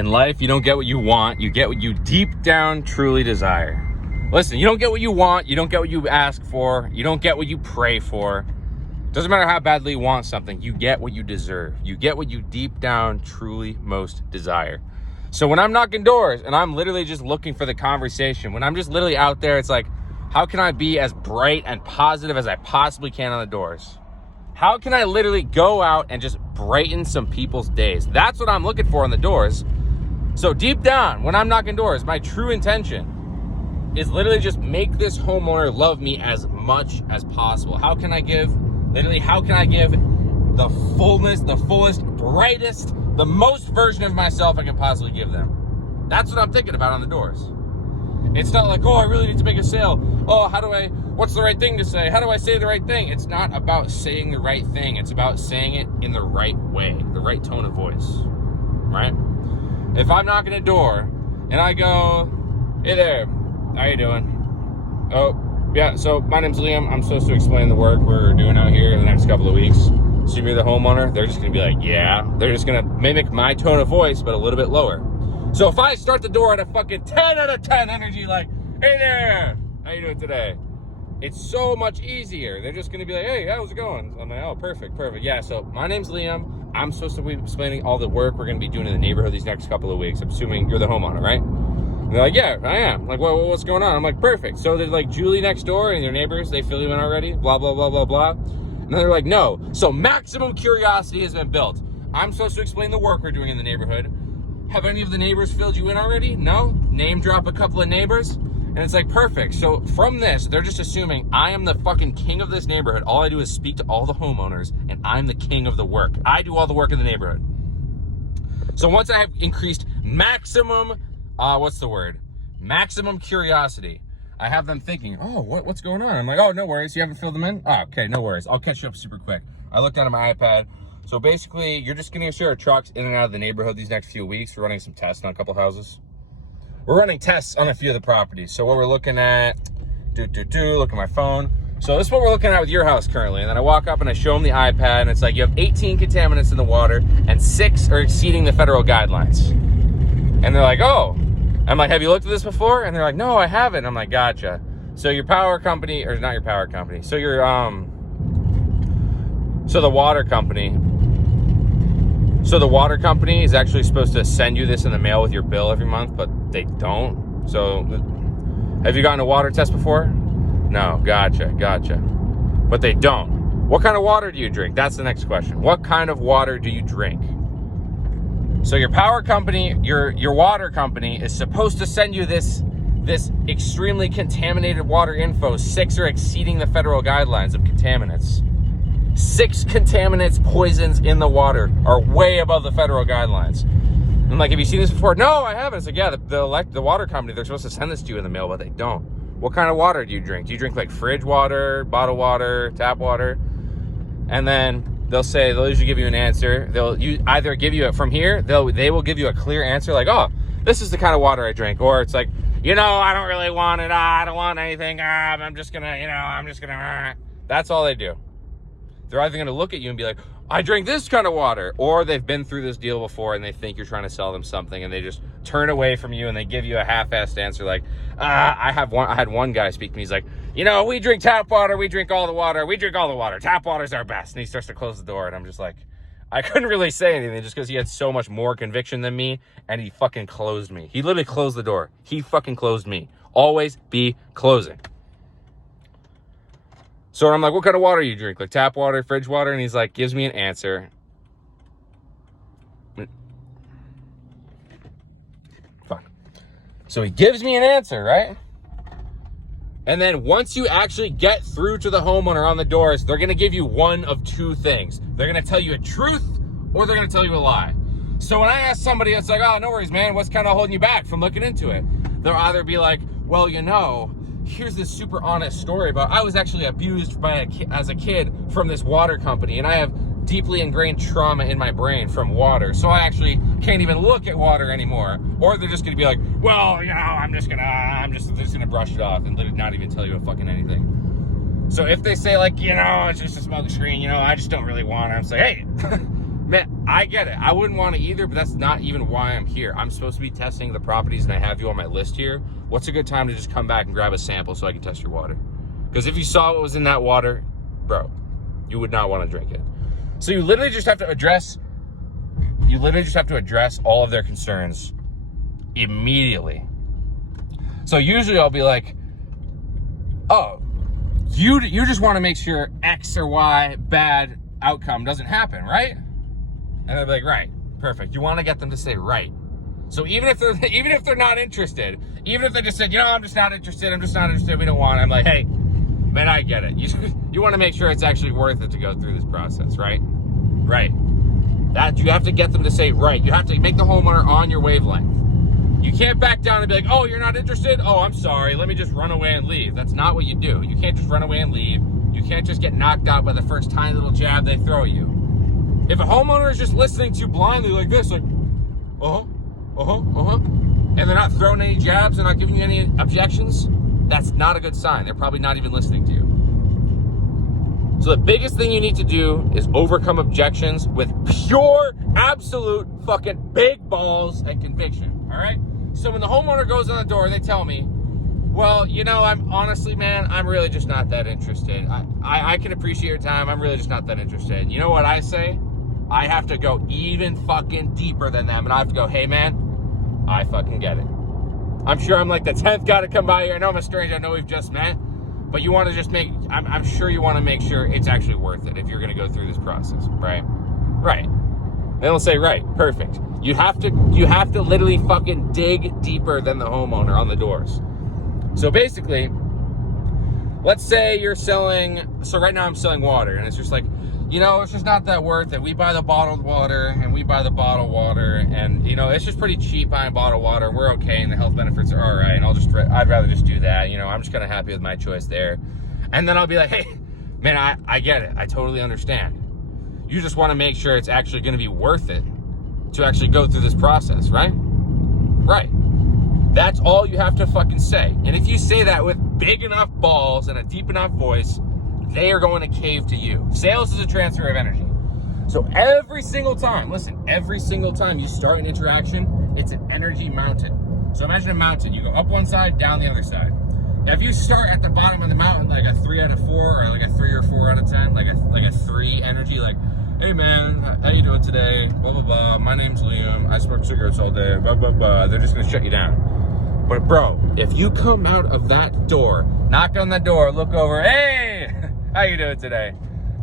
In life, you don't get what you want. You get what you deep down truly desire. Listen, you don't get what you want. You don't get what you ask for. You don't get what you pray for. Doesn't matter how badly you want something. You get what you deserve. You get what you deep down truly most desire. So when I'm knocking doors and I'm literally just looking for the conversation, when I'm just literally out there, it's like, how can I be as bright and positive as I possibly can on the doors? How can I literally go out and just brighten some people's days? That's what I'm looking for on the doors. So deep down, when I'm knocking doors, my true intention is literally just make this homeowner love me as much as possible. How can I give the fullest, brightest, the most version of myself I can possibly give them? That's what I'm thinking about on the doors. It's not like, oh, I really need to make a sale. Oh, what's the right thing to say? How do I say the right thing? It's not about saying the right thing. It's about saying it in the right way, the right tone of voice, right? If I'm knocking a door and I go, hey there, how you doing? Oh, yeah, so my name's Liam. I'm supposed to explain the work we're doing out here in the next couple of weeks. So you're the homeowner, they're just gonna be like, yeah. They're just gonna mimic my tone of voice, but a little bit lower. So if I start the door at a fucking 10 out of 10 energy, like, hey there, how you doing today? It's so much easier. They're just gonna be like, hey, how's it going? I'm like, oh, perfect. Yeah, so my name's Liam. I'm supposed to be explaining all the work we're gonna be doing in the neighborhood these next couple of weeks. I'm assuming you're the homeowner, right? And they're like, yeah, I am. Like, well, what's going on? I'm like, perfect. So there's like Julie next door and your neighbors, they fill you in already, blah, blah, blah, blah, blah. And then they're like, no. So maximum curiosity has been built. I'm supposed to explain the work we're doing in the neighborhood. Have any of the neighbors filled you in already? No? Name drop a couple of neighbors? And it's like, perfect. So from this, they're just assuming I am the fucking king of this neighborhood. All I do is speak to all the homeowners and I'm the king of the work. I do all the work in the neighborhood. So once I have increased maximum, maximum curiosity, I have them thinking, oh, what's going on? I'm like, oh, no worries. You haven't filled them in? Oh, okay, no worries. I'll catch you up super quick. I looked down at my iPad. So basically, you're just going to share trucks in and out of the neighborhood these next few weeks. We're running some tests on a couple houses. We're running tests on a few of the properties. So what we're looking at, look at my phone. So this is what we're looking at with your house currently. And then I walk up and I show them the iPad and it's like, you have 18 contaminants in the water and 6 are exceeding the federal guidelines. And they're like, oh. I'm like, have you looked at this before? And they're like, no, I haven't. I'm like, gotcha. So your power company, or not your power company. So your, so the water company is actually supposed to send you this in the mail with your bill every month, but they don't. So have you gotten a water test before? No, gotcha. But they don't. What kind of water do you drink? That's the next question. What kind of water do you drink? So your power company, your water company is supposed to send you this extremely contaminated water info. 6 are exceeding the federal guidelines of contaminants. 6 contaminants, poisons in the water are way above the federal guidelines. I'm like, have you seen this before? No, I haven't. It's like, yeah, the water company, they're supposed to send this to you in the mail, but they don't. What kind of water do you drink? Do you drink like fridge water, bottled water, tap water? And then they'll usually give you an answer. They'll either give you it from here, they will give you a clear answer like, oh, this is the kind of water I drink. Or it's like, I don't really want it. I don't want anything. I'm just gonna. That's all they do. They're either gonna look at you and be like, I drink this kind of water, or they've been through this deal before and they think you're trying to sell them something and they just turn away from you and they give you a half-assed answer like, I had one guy speak to me. He's like, we drink tap water, we drink all the water, tap water's our best. And he starts to close the door and I'm just like, I couldn't really say anything just because he had so much more conviction than me and he fucking closed me. He literally closed the door. He fucking closed me. Always be closing. So I'm like, what kind of water do you drink? Like tap water, fridge water? And he's like, gives me an answer. Fuck. So he gives me an answer, right? And then once you actually get through to the homeowner on the doors, they're going to give you one of two things. They're going to tell you a truth or they're going to tell you a lie. So when I ask somebody, it's like, oh, no worries, man. What's kind of holding you back from looking into it? They'll either be like, well, here's this super honest story about I was actually abused as a kid from this water company and I have deeply ingrained trauma in my brain from water. So I actually can't even look at water anymore. Or they're just going to be like, well, I'm just going to brush it off and not even tell you a fucking anything. So if they say like, it's just a smoke screen, I just don't really want it. I'm saying, hey, Man, I get it. I wouldn't want to either, but that's not even why I'm here. I'm supposed to be testing the properties, and I have you on my list here. What's a good time to just come back and grab a sample so I can test your water? Because if you saw what was in that water, bro, you would not want to drink it. So you literally just have to address all of their concerns immediately. So usually I'll be like, oh, you just want to make sure X or Y bad outcome doesn't happen, right? And they'll be like, right, perfect. You want to get them to say right. So even if they're not interested, even if they just said, I'm just not interested, we don't want it. I'm like, hey, man, I get it. You want to make sure it's actually worth it to go through this process, right? Right. That you have to get them to say right. You have to make the homeowner on your wavelength. You can't back down and be like, oh, you're not interested? Oh, I'm sorry. Let me just run away and leave. That's not what you do. You can't just run away and leave. You can't just get knocked out by the first tiny little jab they throw you. If a homeowner is just listening to you blindly like this, like, and they're not throwing any jabs and not giving you any objections, that's not a good sign. They're probably not even listening to you. So the biggest thing you need to do is overcome objections with pure, absolute fucking big balls and conviction, all right? So when the homeowner goes on the door, they tell me, well, I'm honestly, man, I'm really just not that interested. I can appreciate your time. I'm really just not that interested. You know what I say? I have to go even fucking deeper than them, and I have to go, hey, man, I fucking get it. I'm sure I'm like the 10th guy to come by here. I know I'm a stranger. I know we've just met, but you want to just I'm sure you want to make sure it's actually worth it if you're going to go through this process, right? Right. They'll say, right, perfect. You have to literally fucking dig deeper than the homeowner on the doors. So basically, let's say you're selling, so right now I'm selling water, and it's just like, it's just not that worth it. We buy the bottled water, and we buy the bottled water, and, it's just pretty cheap buying bottled water. We're okay, and the health benefits are all right, and I'd rather just do that. I'm just kind of happy with my choice there. And then I'll be like, hey, man, I get it. I totally understand. You just want to make sure it's actually going to be worth it to actually go through this process, right? Right. That's all you have to fucking say. And if you say that with big enough balls and a deep enough voice, they are going to cave to you. Sales is a transfer of energy. So every single time you start an interaction, it's an energy mountain. So imagine a mountain. You go up one side, down the other side. Now, if you start at the bottom of the mountain, like a 3 out of 4, or like a 3 or 4 out of 10, like a 3 energy, like, hey man, how you doing today? Blah, blah, blah. My name's Liam. I smoke cigarettes all day. Blah, blah, blah. They're just going to shut you down. But bro, if you come out of that door, knock on the door, look over, hey, how you doing today?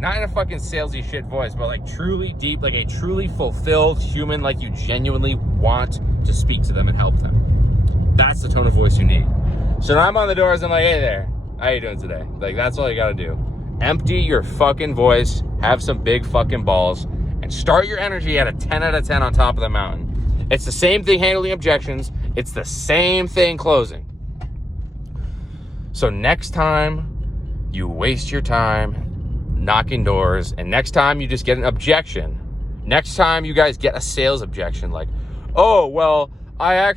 Not in a fucking salesy shit voice, but like truly deep, like a truly fulfilled human, like you genuinely want to speak to them and help them. That's the tone of voice you need. So now I'm on the doors, I'm like, hey there, how you doing today? Like, that's all you gotta do. Empty your fucking voice, have some big fucking balls, and start your energy at a 10 out of 10 on top of the mountain. It's the same thing handling objections. It's the same thing closing. So next time you waste your time knocking doors, and next time you just get an objection, next time you guys get a sales objection, like, oh, well, I'm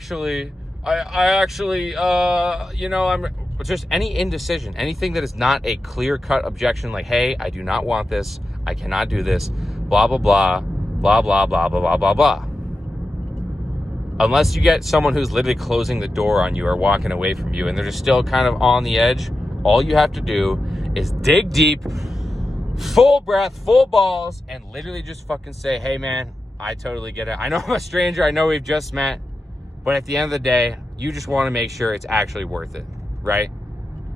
just any indecision, anything that is not a clear-cut objection, like, hey, I do not want this, I cannot do this, blah, blah, blah, blah, blah, blah, blah, blah, blah, blah. Unless you get someone who's literally closing the door on you or walking away from you and they're just still kind of on the edge, all you have to do is dig deep, full breath, full balls, and literally just fucking say, hey man, I totally get it. I know I'm a stranger, I know we've just met, but at the end of the day, you just want to make sure it's actually worth it, right?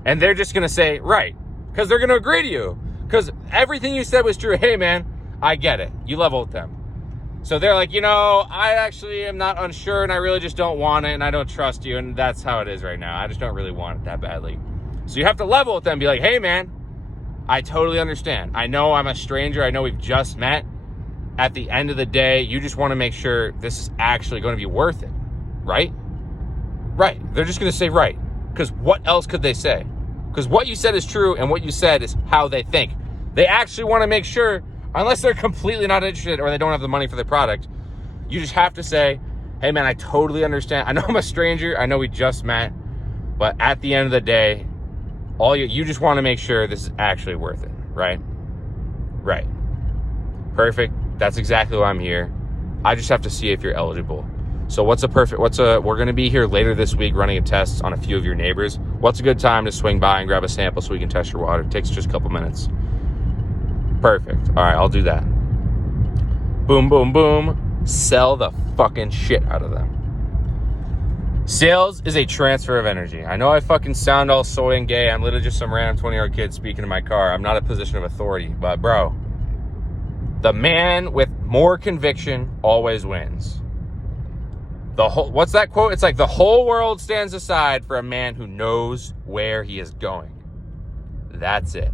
And they're just going to say, right, because they're going to agree to you. Because everything you said was true. Hey man, I get it. You level with them. So they're like, I actually am not unsure and I really just don't want it and I don't trust you. And that's how it is right now. I just don't really want it that badly. So you have to level with them, be like, hey man, I totally understand. I know I'm a stranger. I know we've just met. At the end of the day, you just want to make sure this is actually going to be worth it, right? Right. They're just going to say right. Because what else could they say? Because what you said is true and what you said is how they think. They actually want to make sure, unless they're completely not interested or they don't have the money for the product, you just have to say, hey man, I totally understand. I know I'm a stranger. I know we just met. But at the end of the day, you just want to make sure this is actually worth it, right? Right. Perfect. That's exactly why I'm here. I just have to see if you're eligible. So we're going to be here later this week running a test on a few of your neighbors. What's a good time to swing by and grab a sample so we can test your water? It takes just a couple minutes. Perfect. All right, I'll do that. Boom, boom, boom. Sell the fucking shit out of them. Sales is a transfer of energy. I know I fucking sound all soy and gay. I'm literally just some random 20-year-old kid speaking in my car. I'm not a position of authority, but bro, the man with more conviction always wins. What's that quote? It's like the whole world stands aside for a man who knows where he is going. That's it.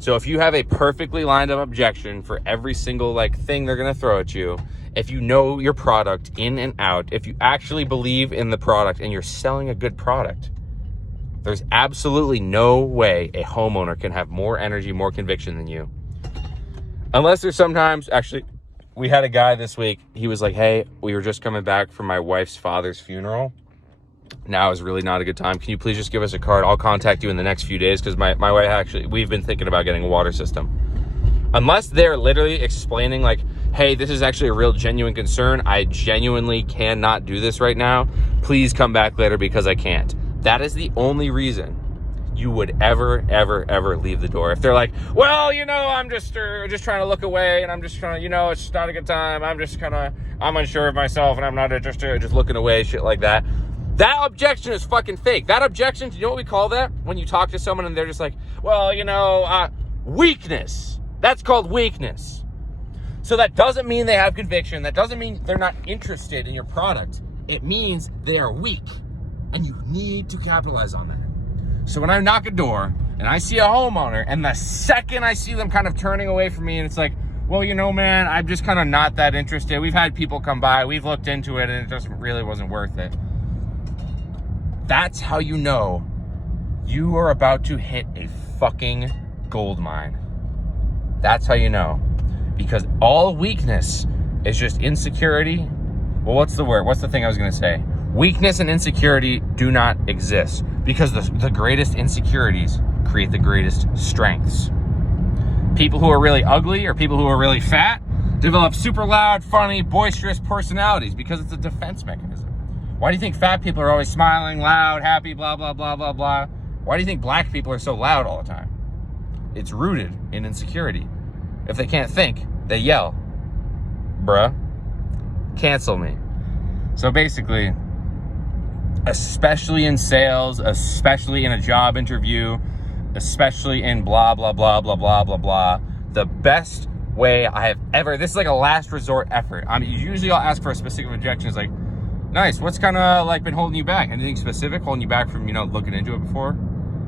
So if you have a perfectly lined up objection for every single thing they're going to throw at you, if you know your product in and out, if you actually believe in the product and you're selling a good product, there's absolutely no way a homeowner can have more energy, more conviction than you. Unless there's sometimes, actually, we had a guy this week, he was like, hey, we were just coming back from my wife's father's funeral. Now is really not a good time. Can you please just give us a card? I'll contact you in the next few days because my wife we've been thinking about getting a water system. Unless they're literally explaining hey, this is actually a real genuine concern. I genuinely cannot do this right now. Please come back later because I can't. That is the only reason you would ever leave the door. If they're like, well, I'm just trying to look away and I'm just trying to, it's just not a good time. I'm unsure of myself and I'm not interested, just looking away, shit like that. That objection is fucking fake. That objection, do you know what we call that? When you talk to someone and they're just like, well, weakness. That's called weakness. So that doesn't mean they have conviction. That doesn't mean they're not interested in your product. It means they are weak and you need to capitalize on that. So when I knock a door and I see a homeowner and the second I see them kind of turning away from me and it's like, well, man, I'm just kind of not that interested. We've had people come by, we've looked into it and it just really wasn't worth it. That's how you know you are about to hit a fucking gold mine. That's how you know. Because all weakness is just insecurity. Well, what's the word? What's the thing I was going to say? Weakness and insecurity do not exist because the greatest insecurities create the greatest strengths. People who are really ugly or people who are really fat develop super loud, funny, boisterous personalities because it's a defense mechanism. Why do you think fat people are always smiling, loud, happy, blah, blah, blah, blah, blah? Why do you think black people are so loud all the time? It's rooted in insecurity. If they can't think, they yell. Bruh, cancel me. So basically, especially in sales, especially in a job interview, especially in blah, blah, blah, blah, blah, blah, blah, the best way I have ever, this is like a last resort effort. Usually I'll ask for a specific objection. It's like, nice, what's kind of been holding you back? Anything specific holding you back from, looking into it before?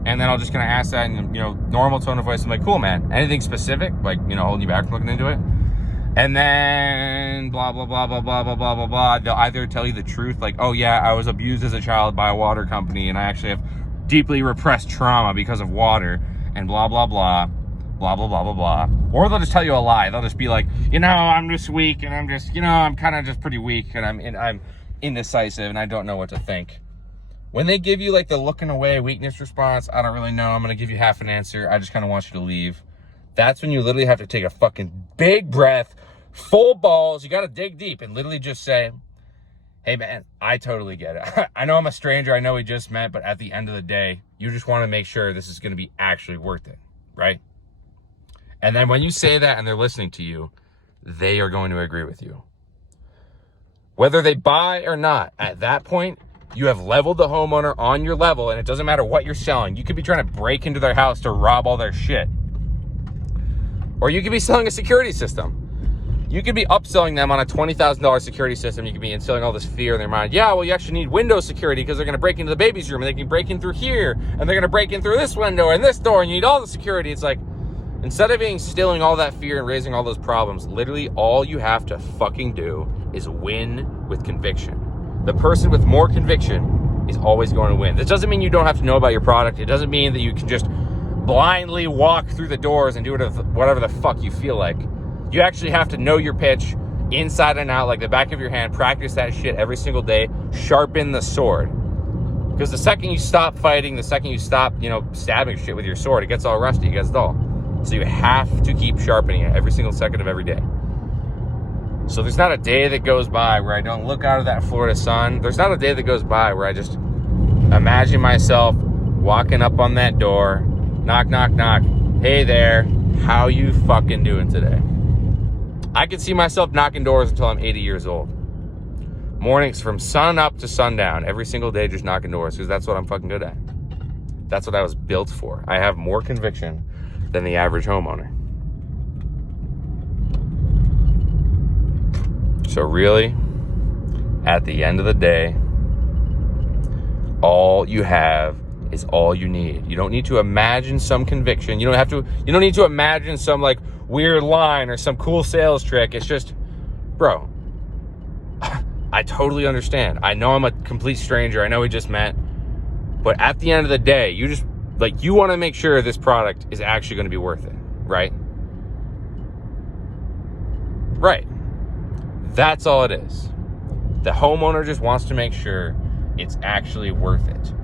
And then I'll just kind of ask that in, normal tone of voice. I'm like, cool, man. Anything specific? Holding you back from looking into it? And then blah, blah, blah, blah, blah, blah, blah, blah, blah. They'll either tell you the truth, like, oh yeah, I was abused as a child by a water company and I actually have deeply repressed trauma because of water and blah, blah, blah, blah, blah, blah, blah, blah. Or they'll just tell you a lie. They'll just be like, I'm just weak and I'm just, I'm kind of just pretty weak and I'm indecisive and I don't know what to think. When they give you the looking away weakness response, I don't really know. I'm going to give you half an answer. I just kind of want you to leave. That's when you literally have to take a fucking big breath, full balls. You got to dig deep and literally just say, hey man, I totally get it. I know I'm a stranger. I know we just met, but at the end of the day, you just want to make sure this is going to be actually worth it, right? And then when you say that and they're listening to you, they are going to agree with you. Whether they buy or not, at that point, you have leveled the homeowner on your level, and it doesn't matter what you're selling. You could be trying to break into their house to rob all their shit. Or you could be selling a security system. You could be upselling them on a $20,000 security system. You could be instilling all this fear in their mind. Yeah, well, you actually need window security because they're going to break into the baby's room, and they can break in through here, and they're going to break in through this window and this door, and you need all the security. It's like, instead of instilling all that fear and raising all those problems, literally all you have to fucking do is win with conviction. The person with more conviction is always going to win. This doesn't mean you don't have to know about your product. It doesn't mean that you can just blindly walk through the doors and do whatever the fuck you feel like. You actually have to know your pitch inside and out like the back of your hand. Practice that shit every single day. Sharpen the sword. Because the second you stop fighting, the second you stop, stabbing shit with your sword, it gets all rusty, it gets dull. So you have to keep sharpening it every single second of every day. So there's not a day that goes by where I don't look out of that Florida sun. There's not a day that goes by where I just imagine myself walking up on that door, knock, knock, knock. Hey there, how you fucking doing today? I could see myself knocking doors until I'm 80 years old. Mornings from sun up to sundown, every single day just knocking doors, because that's what I'm fucking good at. That's what I was built for. I have more conviction than the average homeowner. So really, at the end of the day, all you have is all you need. You don't need to imagine some conviction. You don't need to imagine some like weird line or some cool sales trick. It's just, bro, I totally understand. I know I'm a complete stranger. I know we just met. But at the end of the day, you want to make sure this product is actually going to be worth it, right? Right. That's all it is. The homeowner just wants to make sure it's actually worth it.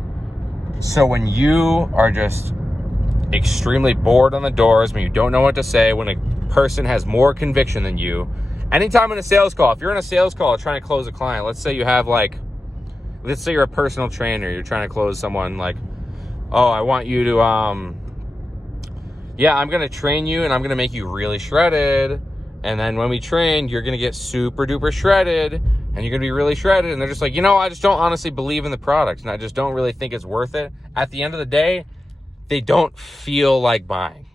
So when you are just extremely bored on the doors, when you don't know what to say, when a person has more conviction than you, anytime in a sales call, if you're in a sales call trying to close a client, let's say you're a personal trainer, you're trying to close someone like, oh, I want you to, I'm going to train you and I'm going to make you really shredded. And then when we train, you're going to get super duper shredded and you're going to be really shredded. And they're just like, I just don't honestly believe in the product and I just don't really think it's worth it. At the end of the day, they don't feel like buying.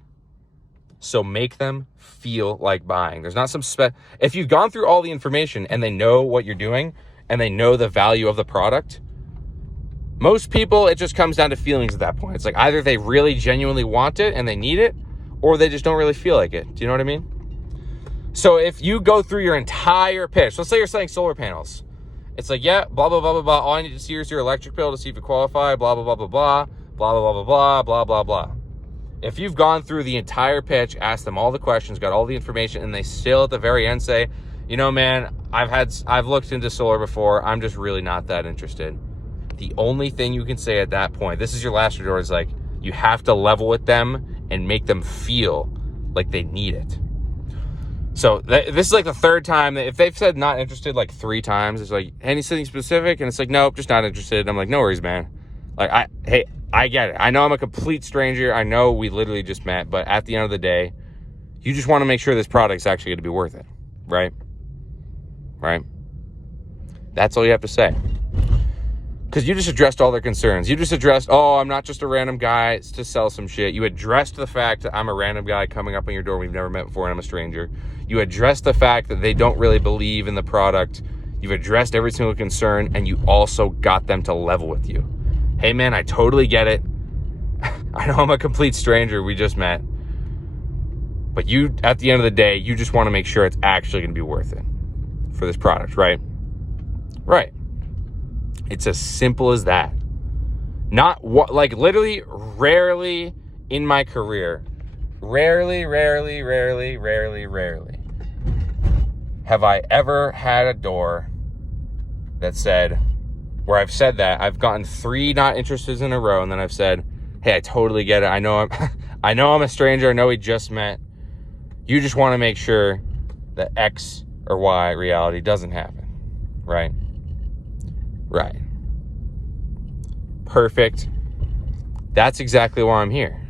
So make them feel like buying. There's not some if you've gone through all the information and they know what you're doing and they know the value of the product, most people, it just comes down to feelings at that point. It's like either they really genuinely want it and they need it, or they just don't really feel like it. Do you know what I mean? So if you go through your entire pitch, let's say you're selling solar panels. It's like, yeah, blah, blah, blah, blah, blah. All I need to see is your electric bill to see if you qualify, blah, blah, blah, blah, blah, blah, blah, blah, blah, blah, blah, blah. If you've gone through the entire pitch, asked them all the questions, got all the information, and they still at the very end say, man, I've looked into solar before. I'm just really not that interested. The only thing you can say at that point, this is your last resort, is like, you have to level with them and make them feel like they need it. So this is like the third time that if they've said not interested like 3 times, it's like, anything specific? And it's like, nope, just not interested. I'm like, no worries, man. Like, I get it. I know I'm a complete stranger. I know we literally just met, but at the end of the day, you just want to make sure this product's actually going to be worth it, right? Right? That's all you have to say. Because you just addressed all their concerns. You just addressed, I'm not just a random guy to sell some shit. You addressed the fact that I'm a random guy coming up on your door we've never met before and I'm a stranger. You addressed the fact that they don't really believe in the product. You've addressed every single concern, and you also got them to level with you. Hey, man, I totally get it. I know I'm a complete stranger. We just met. But you, at the end of the day, you just want to make sure it's actually going to be worth it for this product, right? Right. It's as simple as that. Not what, like literally, rarely in my career, rarely have I ever had a door that said, where I've said that, I've gotten 3 not interested in a row, and then I've said, hey, I totally get it. I know I'm a stranger. I know we just met. You just want to make sure that X or Y reality doesn't happen, right? Right. Perfect. That's exactly why I'm here.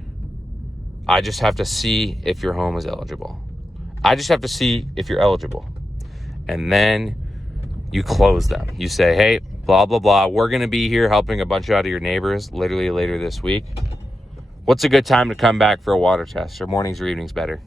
I just have to see if your home is eligible. I just have to see if you're eligible. And then you close them. You say, hey, blah, blah, blah. We're going to be here helping a bunch out of your neighbors literally later this week. What's a good time to come back for a water test? Or mornings or evenings better?